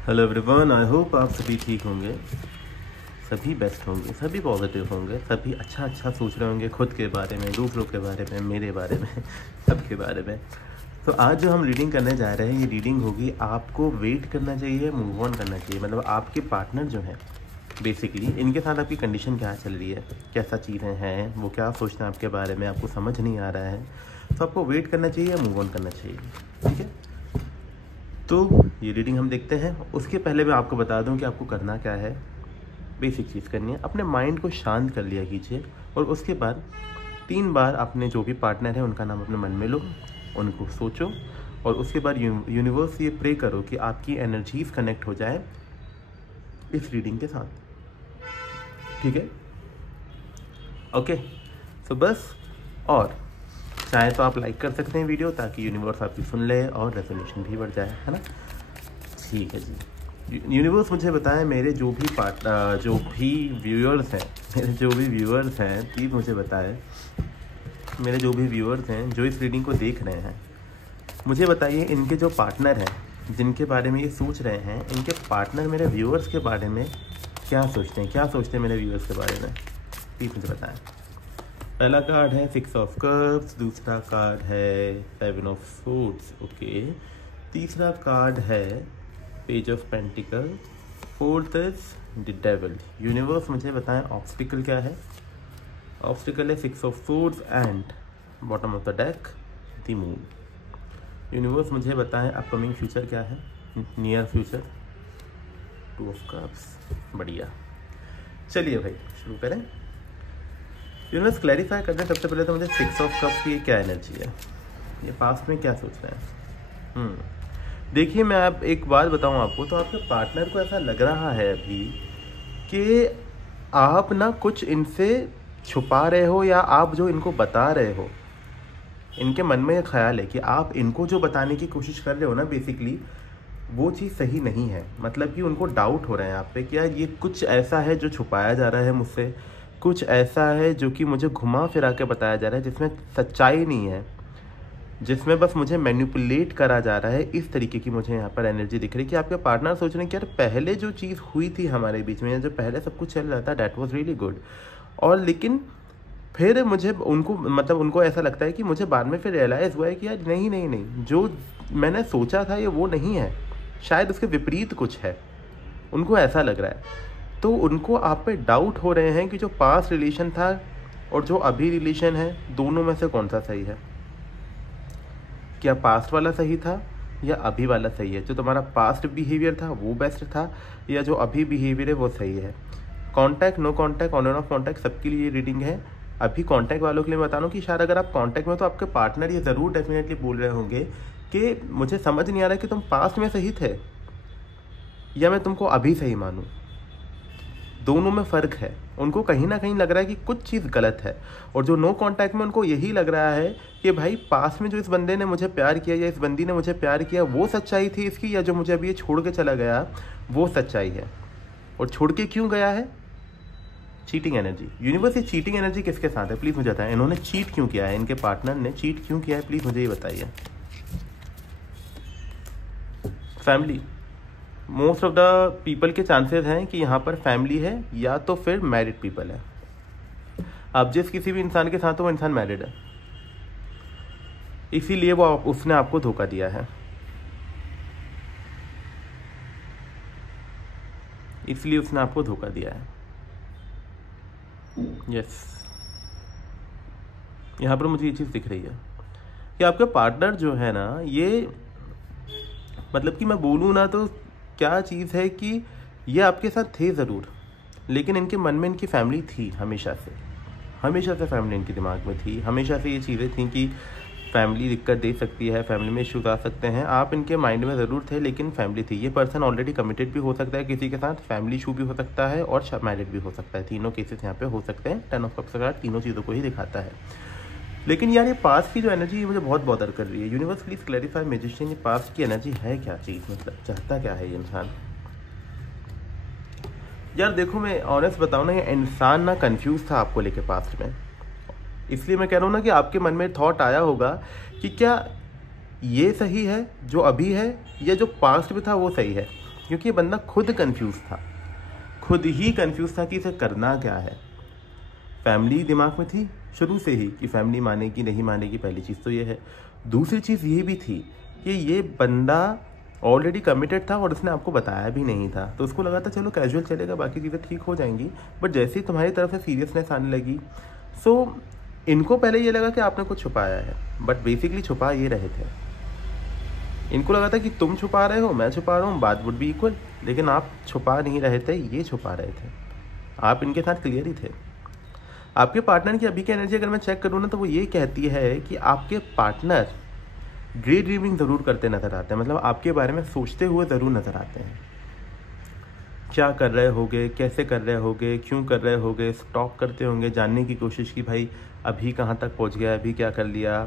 Hello everyone, I hope आप सभी ठीक होंगे, सभी बेस्ट होंगे, सभी पॉजिटिव होंगे, सभी अच्छा सोच रहे होंगे खुद के बारे में, दूसरों के बारे में, मेरे बारे में, सबके बारे में। तो आज जो हम रीडिंग करने जा रहे हैं, ये रीडिंग होगी आपको वेट करना चाहिए, मूव ऑन करना चाहिए। मतलब आपके पार्टनर जो हैं बेसिकली, इनके साथ आपकी कंडीशन क्या चल रही है, कैसा चीज़ें हैं, वो क्या सोचते हैं आपके बारे में, आपको समझ नहीं आ रहा है, तो आपको वेट करना चाहिए या मूव ऑन करना चाहिए। ठीक है, तो ये रीडिंग हम देखते हैं। उसके पहले मैं आपको बता दूं कि आपको करना क्या है। बेसिक चीज़ करनी है, अपने माइंड को शांत कर लिया कीजिए और उसके बाद 3 बार अपने जो भी पार्टनर है उनका नाम अपने मन में लो, उनको सोचो और उसके बाद यूनिवर्स से ये प्रे करो कि आपकी एनर्जीज कनेक्ट हो जाए इस रीडिंग के साथ। ठीक है, ओके। तो बस, और चाहे तो आप लाइक कर सकते हैं वीडियो, ताकि यूनिवर्स आपकी सुन ले और रेजोल्यूशन भी बढ़ जाए, है ना। ठीक है जी। यूनिवर्स मुझे बताएं, मेरे जो भी व्यूअर्स हैं प्लीज़ मुझे बताएं, मेरे जो भी व्यूअर्स हैं जो इस रीडिंग को देख रहे हैं, मुझे बताइए इनके जो पार्टनर हैं जिनके बारे में ये सोच रहे हैं, इनके पार्टनर मेरे व्यूअर्स के बारे में क्या सोचते हैं मेरे व्यूअर्स के बारे में, प्लीज़ मुझे बताएं। पहला कार्ड है 6 ऑफ कप्स, दूसरा कार्ड है 7 ऑफ सूट्स, ओके। तीसरा कार्ड है page of pentacle, fourth is the devil. Universe मुझे बताएं ऑब्स्टिकल क्या है। ऑब्स्टिकल है 6 of suits and bottom of the deck the moon. Universe मुझे बताएं अपकमिंग फ्यूचर क्या है, नियर फ्यूचर 2 ऑफ कप्स। बढ़िया, चलिए भाई शुरू करें। यूनिवर्स क्लैरिफाई करने सबसे पहले तो मुझे 6 ऑफ कप्स की क्या एनर्जी है, ये पास्ट में क्या सोच रहे हैं। देखिए, मैं आप एक बात बताऊं आपको, तो आपके पार्टनर को ऐसा लग रहा है अभी कि आप ना कुछ इनसे छुपा रहे हो, या आप जो इनको बता रहे हो, इनके मन में ये ख्याल है कि आप इनको जो बताने की कोशिश कर रहे हो ना, बेसिकली वो चीज़ सही नहीं है। मतलब कि उनको डाउट हो रहे हैं आप पे कि यार ये कुछ ऐसा है जो छुपाया जा रहा है मुझसे, कुछ ऐसा है जो कि मुझे घुमा फिरा के बताया जा रहा है, जिसमें सच्चाई नहीं है, जिसमें बस मुझे मैनिपुलेट करा जा रहा है। इस तरीके की मुझे यहाँ पर एनर्जी दिख रही है कि आपके पार्टनर सोच रहे हैं कि यार पहले जो चीज़ हुई थी हमारे बीच में, जो पहले सब कुछ चल रहा था, डैट वॉज रियली गुड। और लेकिन फिर मुझे उनको ऐसा लगता है कि मुझे बाद में फिर रियलाइज़ हुआ है कि यार नहीं, जो मैंने सोचा था ये वो नहीं है, शायद उसके विपरीत कुछ है। उनको ऐसा लग रहा है, तो उनको आप पे डाउट हो रहे हैं कि जो पास्ट रिलेशन था और जो अभी रिलेशन है, दोनों में से कौन सा सही है। क्या पास्ट वाला सही था या अभी वाला सही है। जो तुम्हारा पास्ट बिहेवियर था वो बेस्ट था, या जो अभी बिहेवियर है वो सही है। Contact, no contact, on and off contact, सबके लिए रीडिंग है। अभी कांटेक्ट वालों के लिए बता रहा हूँ कि शायद अगर आप कांटेक्ट में, तो आपके पार्टनर ये ज़रूर डेफिनेटली बोल रहे होंगे कि मुझे समझ नहीं आ रहा कि तुम पास्ट में सही थे या मैं तुमको अभी सही मानूँ। दोनों में फ़र्क है। उनको कहीं ना कहीं लग रहा है कि कुछ चीज़ गलत है। और जो नो कांटेक्ट में, उनको यही लग रहा है कि भाई पास में जो इस बंदे ने मुझे प्यार किया या इस बंदी ने मुझे प्यार किया, वो सच्चाई थी इसकी, या जो मुझे अभी ये छोड़ के चला गया वो सच्चाई है। और छोड़ के क्यों गया है, चीटिंग एनर्जी। यूनिवर्स ये चीटिंग एनर्जी किसके साथ है, प्लीज़ मुझे बताएं। इन्होंने चीट क्यों किया है, इनके पार्टनर ने चीट क्यों किया है, प्लीज़ मुझे ये बताइए। Family, most of the people के चांसेस हैं कि यहाँ पर फैमिली है या तो फिर मैरिड पीपल है। अब जिस किसी भी इंसान के साथ हो वो इंसान मैरिड है, इसीलिए उसने आपको धोखा दिया है, इसलिए उसने आपको धोखा दिया है। यस, यहाँ पर मुझे ये चीज़ दिख रही है कि आपके पार्टनर जो है ना, ये मतलब कि मैं बोलूँ ना तो क्या चीज़ है कि ये आपके साथ थे ज़रूर, लेकिन इनके मन में इनकी फैमिली थी हमेशा से फैमिली इनके दिमाग में थी। हमेशा से ये चीज़ें थी कि फैमिली दिक्कत दे सकती है, फैमिली में इश्यूज आ सकते हैं। आप इनके माइंड में ज़रूर थे, लेकिन फैमिली थी। ये पर्सन ऑलरेडी कमिटेड भी हो सकता है किसी के साथ, फैमिली इशू भी हो सकता है और मैरिड भी हो सकता है। तीनों केसेस यहाँ पे हो सकते हैं। 10 ऑफ कप्स का कार्ड तीनों चीज़ों को ही दिखाता है। लेकिन यार ये पास्ट की जो एनर्जी है मुझे बहुत बॉदर कर रही है। यूनिवर्स प्लीज क्लैरिफाई मैजिशियन, ये पास्ट की एनर्जी है क्या चीज़, मतलब चाहता क्या है ये इंसान। यार देखो, मैं ऑनेस्ट बताऊँ ना, ये इंसान ना कंफ्यूज था आपको लेके पास्ट में, इसलिए मैं कह रहा हूँ ना कि आपके मन में थॉट आया होगा कि क्या ये सही है जो अभी है, या जो पास्ट में था वो सही है। क्योंकि ये बंदा खुद कंफ्यूज था, खुद ही कंफ्यूज था कि इसे करना क्या है। फैमिली दिमाग में थी शुरू से ही कि फैमिली मानेगी नहीं मानेगी, पहली चीज़ तो ये है। दूसरी चीज़ ये भी थी कि ये बंदा ऑलरेडी कमिटेड था और उसने आपको बताया भी नहीं था, तो उसको लगा था चलो कैजुअल चलेगा, बाकी चीज़ें ठीक हो जाएंगी। बट जैसे ही तुम्हारी तरफ से सीरियसनेस आने लगी, सो इनको पहले ये लगा कि आपने कुछ छुपाया है, बट बेसिकली छुपा ये रहे थे। इनको लगा था कि तुम छुपा रहे हो, मैं छुपा रहा हूँ, बात वुड बी इक्वल, लेकिन आप छुपा नहीं रहे थे, ये छुपा रहे थे। आप इनके साथ क्लियर ही थे। आपके पार्टनर की अभी की एनर्जी अगर मैं चेक करूँ ना, तो वो ये कहती है कि आपके पार्टनर डे ड्रीमिंग ज़रूर करते नज़र आते हैं, मतलब आपके बारे में सोचते हुए ज़रूर नज़र आते हैं। क्या कर रहे होगे, कैसे कर रहे होगे, क्यों कर रहे होगे, स्टॉक करते होंगे, जानने की कोशिश की भाई अभी कहाँ तक पहुँच गया, अभी क्या कर लिया,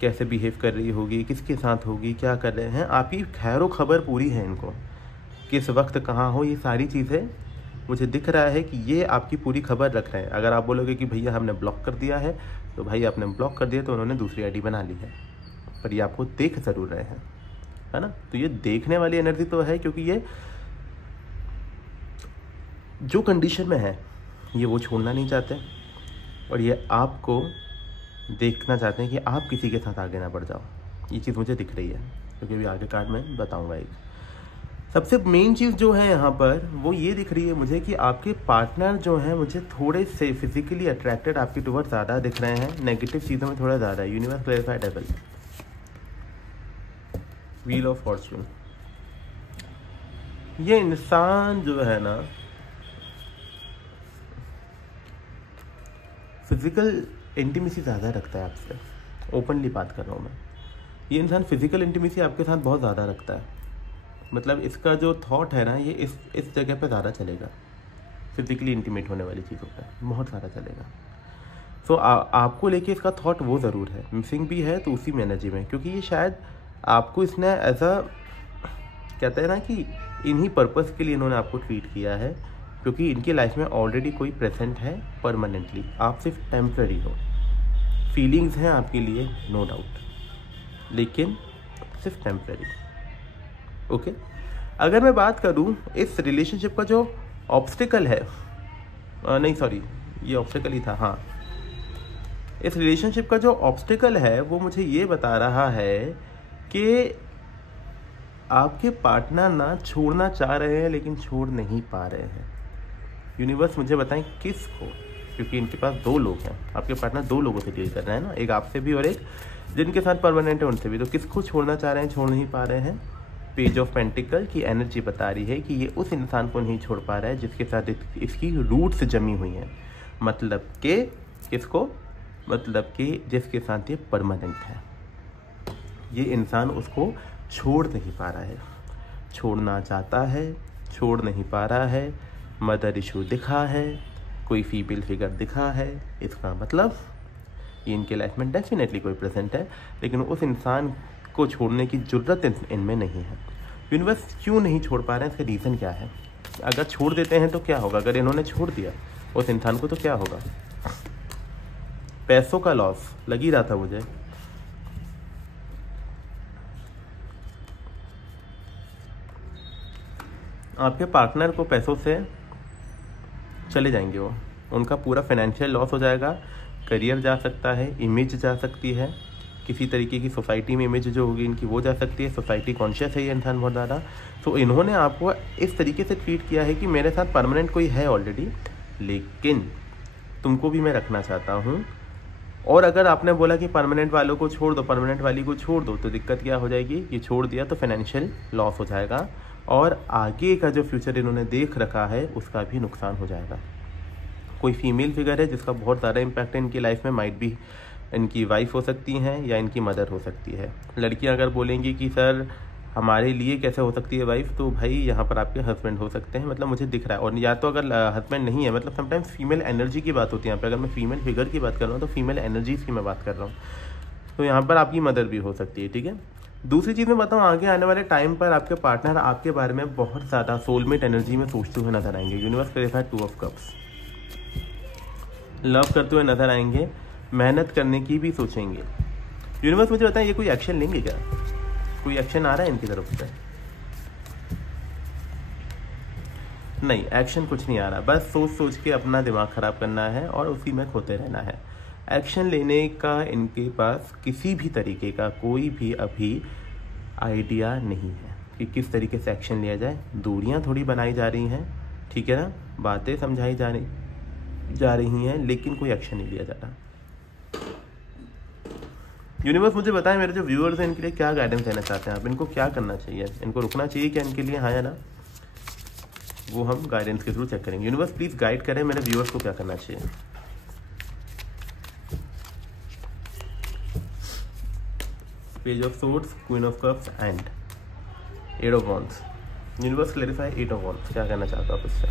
कैसे बिहेव कर रही होगी, किसके साथ होगी, क्या कर रहे हैं। आपकी खैरो खबर पूरी है इनको, किस वक्त कहाँ हो, ये सारी चीज़ें मुझे दिख रहा है कि ये आपकी पूरी खबर रख रहे हैं। अगर आप बोलोगे कि भैया हमने ब्लॉक कर दिया है, तो भाई आपने ब्लॉक कर दिया तो उन्होंने दूसरी आईडी बना ली है, पर ये आपको देख ज़रूर रहे हैं, है ना। तो ये देखने वाली एनर्जी तो है, क्योंकि ये जो कंडीशन में है ये वो छोड़ना नहीं चाहते, और ये आपको देखना चाहते हैं कि आप किसी के साथ आगे ना बढ़ जाओ। ये चीज़ मुझे दिख रही है, क्योंकि अभी आगे कार्ड में बताऊंगा। एक सबसे मेन चीज़ जो है यहाँ पर वो ये दिख रही है मुझे कि आपके पार्टनर जो हैं मुझे थोड़े से फिजिकली अट्रैक्टेड आपकी टुवर्ड्स ज़्यादा दिख रहे हैं, नेगेटिव चीज़ों में थोड़ा ज़्यादा है। Universe clarified devil, wheel of Fortune. ये इंसान जो है ना फिजिकल इंटीमेसी ज़्यादा रखता है आपसे, ओपनली बात कर रहा हूँ मैं। ये इंसान फिजिकल इंटीमेसी आपके साथ बहुत ज़्यादा रखता है, मतलब इसका जो थॉट है ना ये इस जगह पे ज़्यादा चलेगा, फिजिकली इंटीमेट होने वाली चीज़ों पे बहुत ज़्यादा चलेगा। सो आपको लेके इसका थॉट वो ज़रूर है, मिसिंग भी है तो उसी में एनर्जी में, क्योंकि ये शायद आपको इसने एज अ कहते हैं ना कि इन्हीं पर्पस के लिए इन्होंने आपको ट्रीट किया है, क्योंकि इनकी लाइफ में ऑलरेडी कोई प्रेजेंट है परमानेंटली, आप सिर्फ टेम्पररी हो। फीलिंग्स हैं आपके लिए नो डाउट, लेकिन सिर्फ टेम्पररी। ओके अगर मैं बात करूं इस रिलेशनशिप का जो ऑब्स्टिकल है, नहीं सॉरी ये ऑब्स्टिकल ही था, हाँ, इस रिलेशनशिप का जो ऑब्स्टिकल है वो मुझे ये बता रहा है कि आपके पार्टनर ना छोड़ना चाह रहे हैं लेकिन छोड़ नहीं पा रहे हैं। यूनिवर्स मुझे बताएं किसको, क्योंकि इनके पास दो लोग हैं, आपके पार्टनर दो लोगों से डील कर रहे हैं ना, एक आपसे भी और एक जिनके साथ परमानेंट है उनसे भी। तो किसको छोड़ना चाह रहे हैं, छोड़ नहीं पा रहे हैं। पेज ऑफ पेंटिकल की एनर्जी बता रही है कि ये उस इंसान को नहीं छोड़ पा रहा है जिसके साथ इसकी रूट्स जमी हुई हैं, मतलब कि किसको, मतलब कि जिसके साथ ये परमानेंट है। ये इंसान उसको छोड़ नहीं पा रहा है, छोड़ना चाहता है, छोड़ नहीं पा रहा है। मदर इशू दिखा है, कोई फीमेल फिगर दिखा है, इसका मतलब ये इनके लाइफ में डेफिनेटली कोई प्रेजेंट है, लेकिन उस इंसान को छोड़ने की ज़रूरत इनमें नहीं है। यूनिवर्स क्यों नहीं छोड़ पा रहे हैं, इसका रीज़न क्या है। अगर छोड़ देते हैं तो क्या होगा, अगर इन्होंने छोड़ दिया उस इंसान को तो क्या होगा। पैसों का लॉस लग ही रहा था मुझे, आपके पार्टनर को पैसों से चले जाएंगे वो, उनका पूरा फाइनेंशियल लॉस हो जाएगा, करियर जा सकता है, इमेज जा सकती है, किसी तरीके की सोसाइटी में इमेज जो होगी इनकी वो जा सकती है। सोसाइटी कॉन्शियस है ये इंसान बहुत ज़्यादा। तो इन्होंने आपको इस तरीके से ट्रीट किया है कि मेरे साथ परमानेंट कोई है ऑलरेडी, लेकिन तुमको भी मैं रखना चाहता हूँ। और अगर आपने बोला कि परमानेंट वालों को छोड़ दो, परमानेंट वाली को छोड़ दो, तो दिक्कत क्या हो जाएगी, ये छोड़ दिया तो फाइनेंशियल लॉस हो जाएगा और आगे का जो फ्यूचर इन्होंने देख रखा है उसका भी नुकसान हो जाएगा। कोई फीमेल फिगर है जिसका बहुत ज़्यादा इम्पैक्ट है इनकी लाइफ में, माइट भी इनकी वाइफ हो सकती हैं या इनकी मदर हो सकती है। लड़कियां अगर बोलेंगी कि सर हमारे लिए कैसे हो सकती है वाइफ, तो भाई यहाँ पर आपके हस्बैंड हो सकते हैं, मतलब मुझे दिख रहा है। और या तो अगर हस्बैंड नहीं है, मतलब समटाइम्स फीमेल एनर्जी की बात होती है यहाँ पे, अगर मैं फीमेल फिगर की बात कर रहा हूँ तो फीमेल एनर्जीज की मैं बात कर रहा हूँ, तो यहाँ पर आपकी मदर भी हो सकती है, ठीक है। दूसरी चीज़ मैं बताऊँ, आगे आने वाले टाइम पर आपके पार्टनर आपके बारे में बहुत ज़्यादा सोलमेट एनर्जी में सोचते हुए नजर आएंगे। Universe clarified 2 of cups, love करते हुए नजर आएंगे, मेहनत करने की भी सोचेंगे। यूनिवर्स मुझे बताएं ये कोई एक्शन लेंगे क्या, कोई एक्शन आ रहा है इनकी तरफ से। नहीं, एक्शन कुछ नहीं आ रहा, बस सोच सोच के अपना दिमाग ख़राब करना है और उसी में खोते रहना है। एक्शन लेने का इनके पास किसी भी तरीके का कोई भी अभी आइडिया नहीं है कि किस तरीके से एक्शन लिया जाए। दूरियां थोड़ी बनाई जा रही हैं, ठीक है ना, बातें समझाई जा रही हैं, लेकिन कोई एक्शन नहीं लिया जा रहा। यूनिवर्स मुझे बताएं, मेरे जो व्यूअर्स हैं इनके लिए क्या गाइडेंस देना चाहते हैं आप, इनको क्या करना चाहिए, इनको रुकना चाहिए क्या इनके लिए, हाँ या ना, वो हम गाइडेंस के थ्रू चेक करेंगे। यूनिवर्स प्लीज गाइड करें मेरे व्यूअर्स को क्या करना चाहिए। Page of swords, queen of cups and 8 of wands. Universe clarify 8 of wands, क्या कहना चाहते हो आप इससे।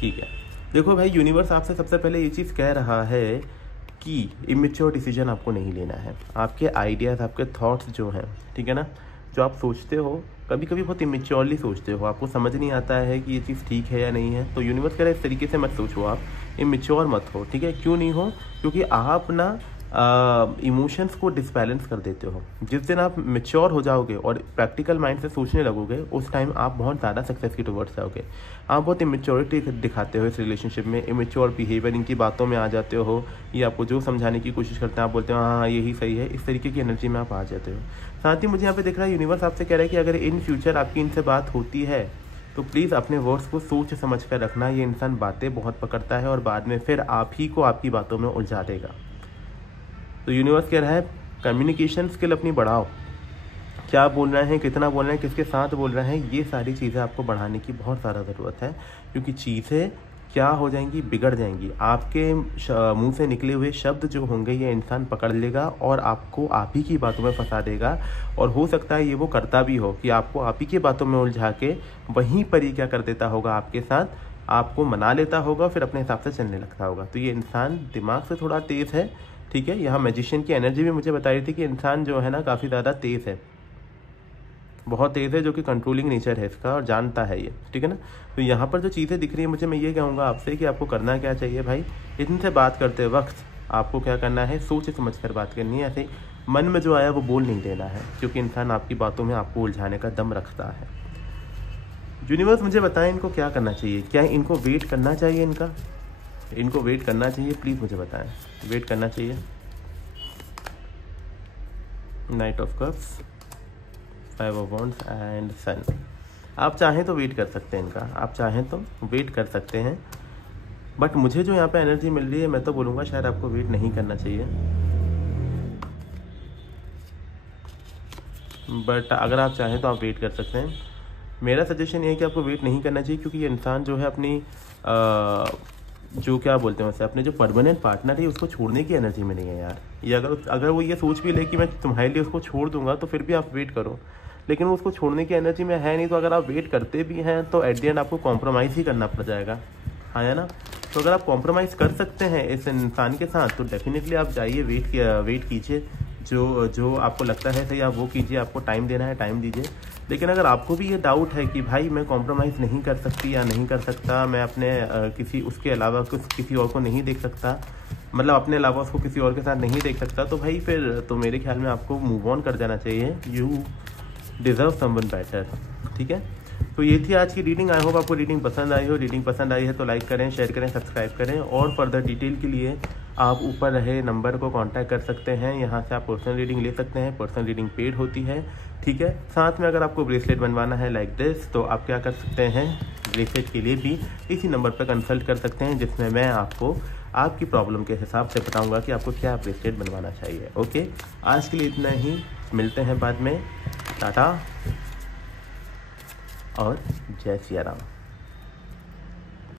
ठीक है, देखो भाई, यूनिवर्स आपसे सबसे पहले ये चीज़ कह रहा है कि इमेच्योर डिसीजन आपको नहीं लेना है। आपके आइडियाज़, आपके थॉट्स जो हैं, ठीक है ना, जो आप सोचते हो कभी कभी बहुत इमेच्योरली सोचते हो, आपको समझ नहीं आता है कि ये चीज़ ठीक है या नहीं है। तो यूनिवर्स कह रहा है इस तरीके से मत सोचो, आप इमेच्योर मत हो, ठीक है। क्यों नहीं हो, क्योंकि आप ना इमोशंस को डिसबैलेंस कर देते हो। जिस दिन आप मेच्योर हो जाओगे और प्रैक्टिकल माइंड से सोचने लगोगे, उस टाइम आप बहुत ज़्यादा सक्सेस की टुवर्ड्स जाओगे। आप बहुत इमेच्योरिटी दिखाते हो इस रिलेशनशिप में, इमेच्योर बिहेवियर, इनकी बातों में आ जाते हो। ये आपको जो समझाने की कोशिश करते हैं आप बोलते हो हाँ यही सही है, इस तरीके की एनर्जी में आप आ जाते हो। साथ ही मुझे यहाँ पे दिख रहा है यूनिवर्स आपसे कह रहा है कि अगर इन फ्यूचर आपकी इनसे बात होती है तो प्लीज़ अपने वर्ड्स को सोच समझ कर रखना। ये इंसान बातें बहुत पकड़ता है और बाद में फिर आप ही को आपकी बातों में उलझा देगा। तो यूनिवर्स कह रहा है कम्युनिकेशन स्किल अपनी बढ़ाओ। क्या बोल रहे हैं, कितना बोल रहे हैं, किसके साथ बोल रहे हैं, ये सारी चीज़ें आपको बढ़ाने की बहुत ज़्यादा ज़रूरत है। क्योंकि चीज़ें क्या हो जाएंगी, बिगड़ जाएंगी। आपके मुंह से निकले हुए शब्द जो होंगे ये इंसान पकड़ लेगा और आपको आप ही की बातों में फंसा देगा। और हो सकता है ये वो करता भी हो कि आपको आप ही की बातों में उलझा के वहीं पर ही क्या कर देता होगा, आपके साथ आपको मना लेता होगा, फिर अपने हिसाब से चलने लगता होगा। तो ये इंसान दिमाग से थोड़ा तेज़ है, ठीक है। यहाँ मैजिशियन की एनर्जी भी मुझे बता रही थी कि इंसान जो है ना काफ़ी ज़्यादा तेज़ है, बहुत तेज़ है, जो कि कंट्रोलिंग नेचर है इसका और जानता है ये, ठीक है ना। तो यहाँ पर जो चीज़ें दिख रही है मुझे, मैं ये कहूँगा आपसे कि आपको करना क्या चाहिए भाई, इनसे बात करते वक्त आपको क्या करना है, सोच समझ कर बात करनी है। ऐसे मन में जो आया वो बोल नहीं देना है, क्योंकि इंसान आपकी बातों में आपको उलझाने का दम रखता है। यूनिवर्स मुझे बताएं इनको क्या करना चाहिए, क्या इनको वेट करना चाहिए, इनको वेट करना चाहिए, प्लीज़ मुझे बताएं, वेट करना चाहिए। Knight of cups, 5 of wands and sun. आप चाहें तो वेट कर सकते हैं इनका, आप चाहें तो वेट कर सकते हैं, बट मुझे जो यहाँ पे एनर्जी मिल रही है मैं तो बोलूँगा शायद आपको वेट नहीं करना चाहिए। बट अगर आप चाहें तो आप वेट कर सकते हैं। मेरा सजेशन ये है कि आपको वेट नहीं करना चाहिए, क्योंकि ये इंसान जो है अपनी जो क्या बोलते हैं वैसे, अपने जो परमानेंट पार्टनर है उसको छोड़ने की एनर्जी में नहीं है यार। ये अगर वो ये सोच भी ले कि मैं तुम्हारे लिए उसको छोड़ दूंगा तो फिर भी आप वेट करो, लेकिन वो उसको छोड़ने की एनर्जी में है नहीं। तो अगर आप वेट करते भी हैं तो एट द एंड आपको कॉम्प्रोमाइज़ ही करना पड़ जाएगा, हाँ या ना। तो अगर आप कॉम्प्रोमाइज़ कर सकते हैं इस इंसान के साथ तो डेफिनेटली आप जाइए, वेट कीजिए। जो आपको लगता है सही आप वो कीजिए, आपको टाइम देना है टाइम दीजिए। लेकिन अगर आपको भी ये डाउट है कि भाई मैं कॉम्प्रोमाइज़ नहीं कर सकती या नहीं कर सकता, मैं अपने उसके अलावा किसी और को नहीं देख सकता, मतलब अपने अलावा उसको किसी और के साथ नहीं देख सकता, तो भाई फिर तो मेरे ख्याल में आपको मूव ऑन कर जाना चाहिए। यू डिज़र्व समवन बेटर, ठीक है। तो ये थी आज की रीडिंग। आई होप आपको रीडिंग पसंद आई हो। रीडिंग पसंद आई है तो लाइक करें, शेयर करें, सब्सक्राइब करें। और फर्दर डिटेल के लिए आप ऊपर रहे नंबर को कांटेक्ट कर सकते हैं। यहाँ से आप पर्सनल रीडिंग ले सकते हैं, पर्सनल रीडिंग पेड होती है, ठीक है। साथ में अगर आपको ब्रेसलेट बनवाना है लाइक दिस, तो आप क्या कर सकते हैं, ब्रेसलेट के लिए भी इसी नंबर पर कंसल्ट कर सकते हैं, जिसमें मैं आपको आपकी प्रॉब्लम के हिसाब से बताऊँगा कि आपको क्या ब्रेसलेट बनवाना चाहिए। ओके, आज के लिए इतना ही, मिलते हैं बाद में। टाटा और जय सिया राम।